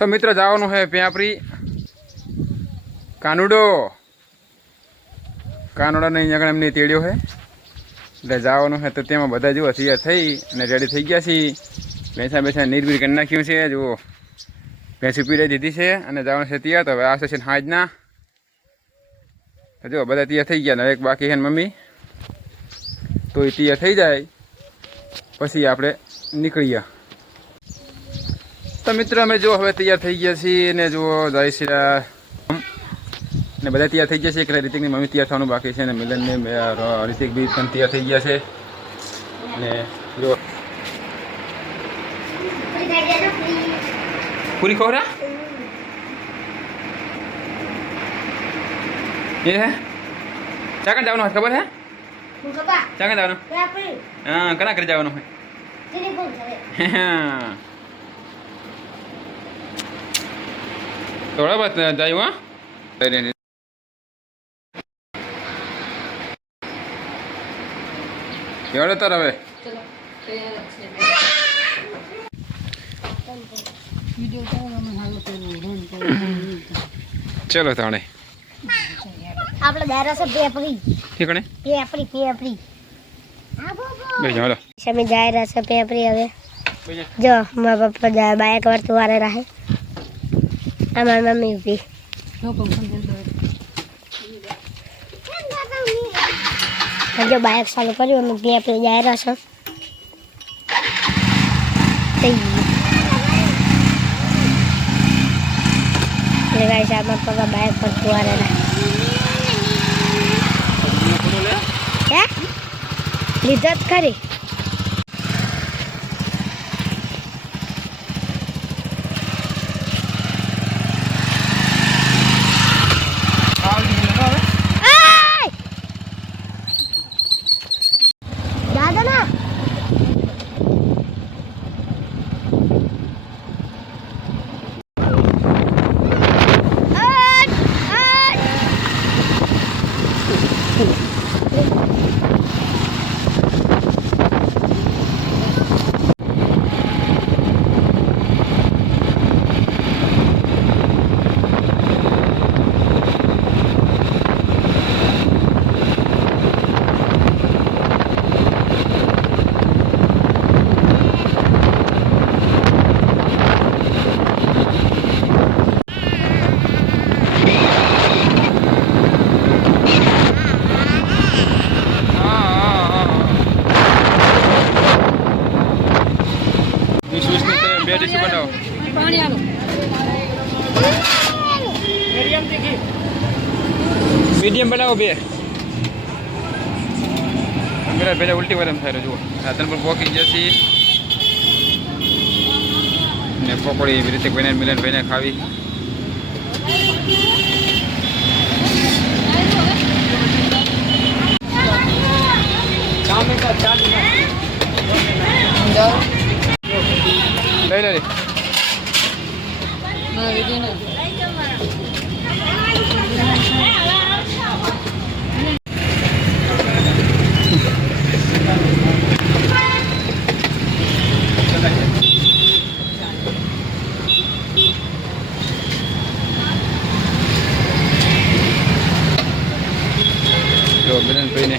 તો મિત્રો જવાનું છે પ્યાપરી કાનુડોને અહીંયા આગળ એમની તેડ્યો છે એટલે જવાનું છે. તો તેમાં બધા જુઓ તૈયાર થઈ અને રેડી થઈ ગયા છીએ. બેસા નીરબીર કરી નાખ્યું છે. જુઓ ભેંસું પીરાઈ દીધી છે અને જવાનું છે તૈયાર. તો હવે આવશે છે હાજના. જો બધા તૈયાર થઈ ગયા ને એક બાકી છે ને મમ્મી. તો એ તૈયાર થઈ જાય પછી આપણે નીકળીએ. તો મિત્રો અમે જો હવે તૈયાર થઈ ગયા છીએ ને જુઓ જય શ્રી રામ ને બધા તૈયાર થઈ ગયા છે. એક રિતિકની મમ્મી તૈયાર થવાનું બાકી છે ને મિલનને રિતિક બી પણ તૈયાર થઈ ગયા છે. ને જો પૂરી ખોરા એ હે ચાકણ જવાનું હોય ખબર હે ચાકણ જવાનું હા કના કરી જવાનું હોય થોડા બસ જાય હા એવડે તાર હવે ચલો તાણે આપણે દારા છે પેપરી ઠીકણે પેપરી બે ચાલો અમે જાય રહ્યા છે પેપરી. હવે જો મારા પપ્પા જાય બાઈક વાર વારે રહે. અમારી મમ્મી ઉભી જો બાઈક ચાલુ કર્યું અમે પેપરી જાય રહ્યા છે. મારા પપ્પા બાઈક પર વારે રહે. હે લીધો જ ખરી. દાદા ના मीडियम बनाओ बे मेरा पहले उल्टी वाले में थाय जो आतन पर वॉकिंग जैसी ने पकोड़ी रीतिक भाई मिलन भाई ने खावी ले मिलन भाई ने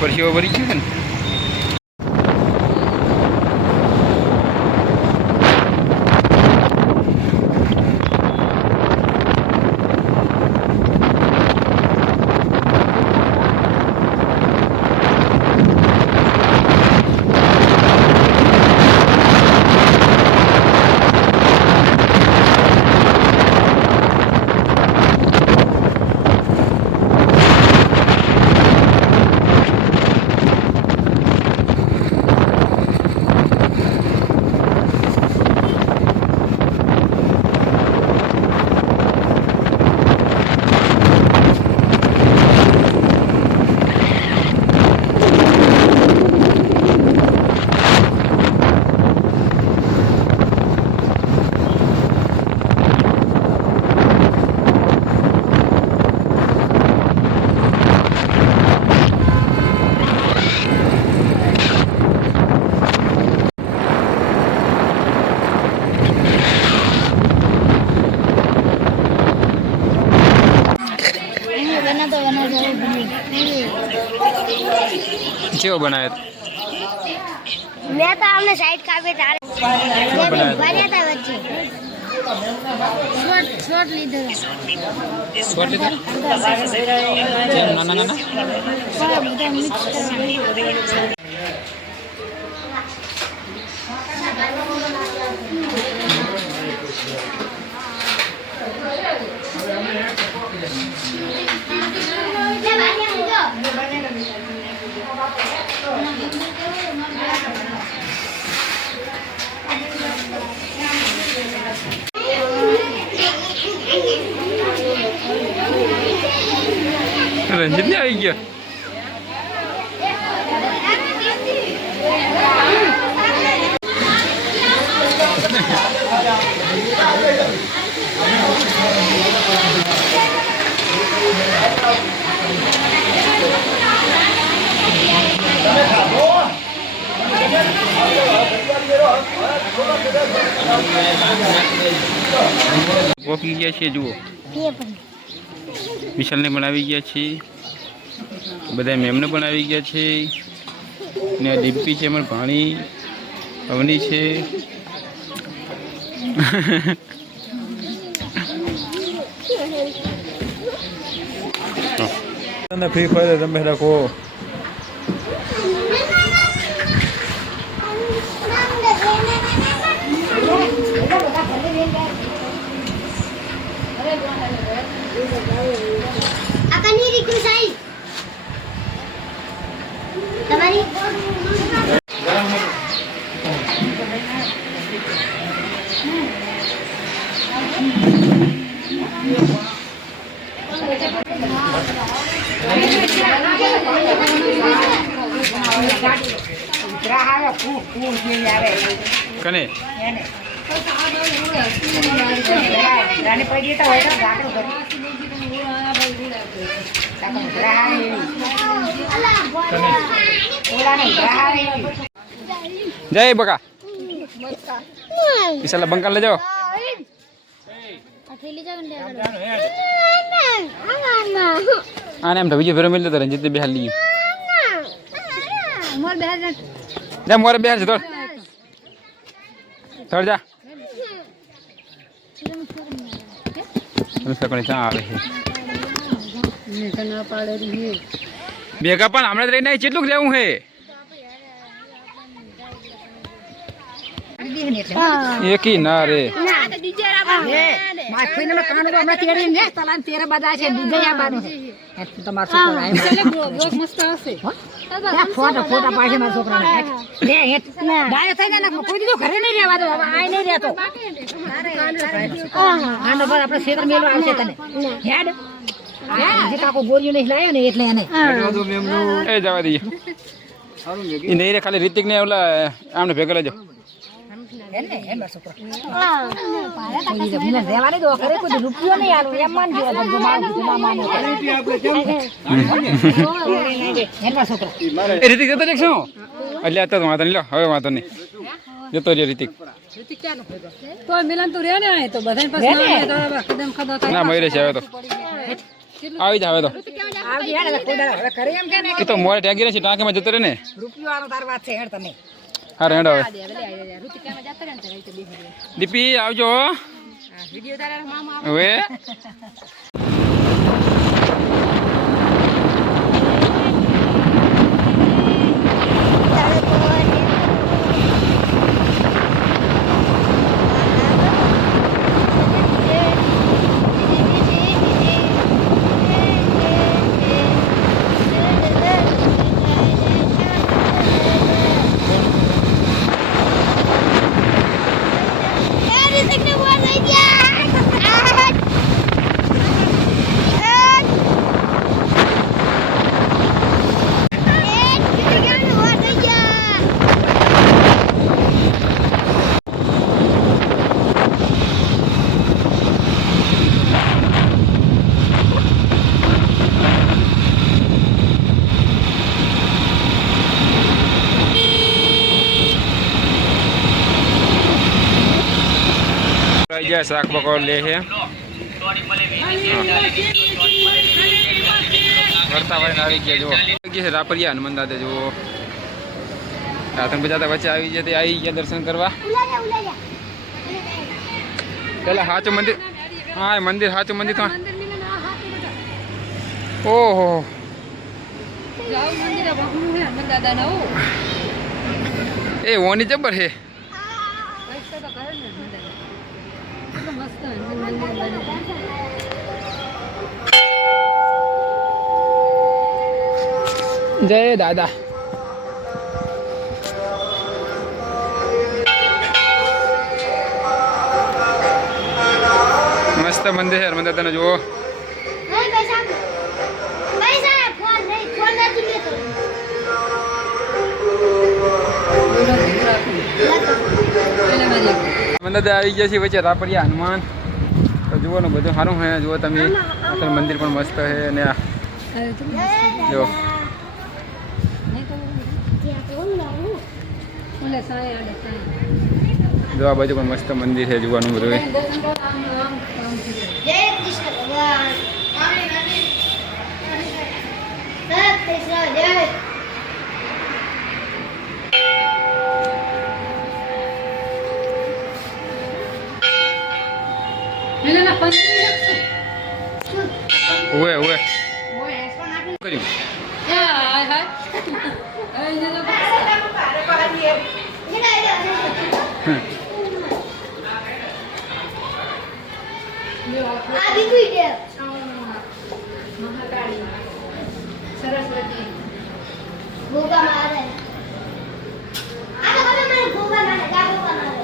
परसेવો ભરી ગયો છે ને કેવો બનાવ્યો मैं तो हमने साइड काफी तारे भरिया था बच्चे छोट लीधर શોર્ટ લીધા ના ના ના બધા મિક્સ करना રંજીત ને આવી ગયો પહોંચી ગયા છીએ જુઓ વિશાલને પણ આવી ગયા છીએ બધા મેમને પણ આવી ગયા છે ને ડિમ્પી છે અમારી ભાણી અવની છે ફ્રી ફાયર તમે રાખો આકાની રીકુ સાઈ તમારી કને જય બકા વિશાલ બંકાલ લઈ જાઓ આને એમ તો બીજો ફેરો મિલતો રંજીત બેહાર લઈ જા મોરે બેહાર છે થોડ થોડ જા આવે છે ભેગા પણ હમણાં જ રહીને કેટલું રહેવું હે એકી ના રે ફોટા પાડે મારા છોકરાને ઘરે નહીં રહેવા દો આ નહીં રહેતો આપણે ક્ષેત્ર મેળવા આવશે તને હેડ જે કાકો ગોરીઓ નહીં લાવ્યો ને એટલે એને એ જવા દઈએ એ નહીં રે ખાલી રિતિક ને ઓલા આમને ભેગા લેજો રૂપિયો નહીં આલો એમ માનજો એ રિતિક જતો રે શું એટલે આ તો વાંધો નહીં લો હવે વાંધો નહીં જતો રહ્યો રિતિક તો મિલન તું રે ને તો બધા ના મયુરે છે હવે તો આવી જ હવે તો એ તો મોરે ટાંકી રહે છે ટાંકીમાં જતો રહે ને રૂપિયો આલો તાર વાત છે હેડ તને હા રેડ હવે દીપી આવજો હવે શાક પકોડ લે છે વરતા વાળીને આવી ગયા જુઓ આવી ગયા છે રાપરિયા હનુમાન દાદા જુઓ રાતન બજાતા વચ્ચે આવી ગયા તે આવી ગયા દર્શન કરવા પેલા સાચું મંદિર હા એ મંદિર સાચું મંદિર તો ઓહો એ ઓની જબર છે જય દાદા મસ્ત મંદિર છે હનુમાન દાદાને જુઓ દાદા આવી ગયા છે વચ્ચે રાપરિયા હનુમાન તો જુઓ ને બધું સારું છે જુઓ તમે અસલ મંદિર પણ મસ્ત છે અને જો જો આ બાજુ પણ મસ્ત મંદિર છે જોવાનું બધું જય કૃષ્ણ ભગવાન જય ઓએ ઓએ કર્યું સરસ્વતી ભોગા મારે આ તો મને ભોગા મારે ગાગો મારે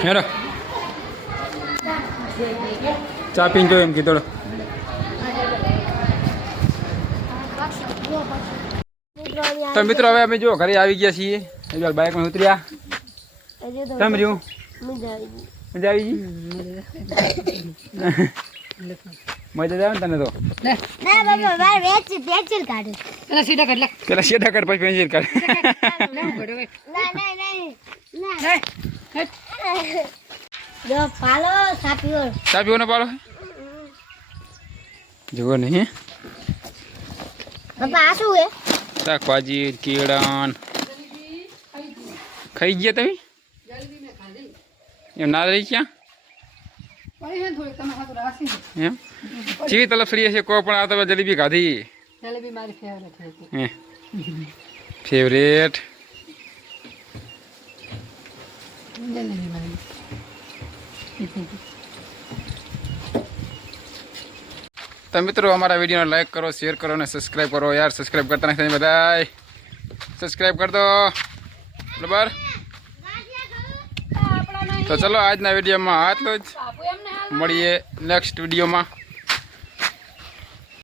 હેરો ચા પીને જો એમ કીધો તો મિત્રો હવે અમે જો ઘરે આવી ગયા છીએ બાઇકમાં ઉતર્યા કેમ રહ્યું મજા આવી ગઈ મજા આવે ને તને તો ના બાબા મારે પેન્સિલ કાઢે પેલા સીધા કાઢ લે પેલા શેઠા કાઢ પછી પેન્સિલ કાઢ ના જો પાલો સાપીઓ ચા પીવો ને પાડો જુઓ નહીં બાપા આ શું હે શાકભાજી કેળાન ખાઈ ગયા તમે એમ ના રહી ક્યાં એમ ચીવી તલબ ફ્રી હશે કોઈ પણ આ તમે જલેબી ખાધી જલેબી મારી ફેવરેટ છે ફેવરેટ જલેબી મારી તો મિત્રો અમારા વિડીયોને લાઈક કરો શેર કરો અને સબસ્ક્રાઈબ કરો યાર સબસ્ક્રાઈબ કરતા નથી બધાય સબસ્ક્રાઈબ કરી દો બરાબર તો ચલો આજના વિડીયોમાં આટલું જ મળીએ નેક્સ્ટ વિડીયોમાં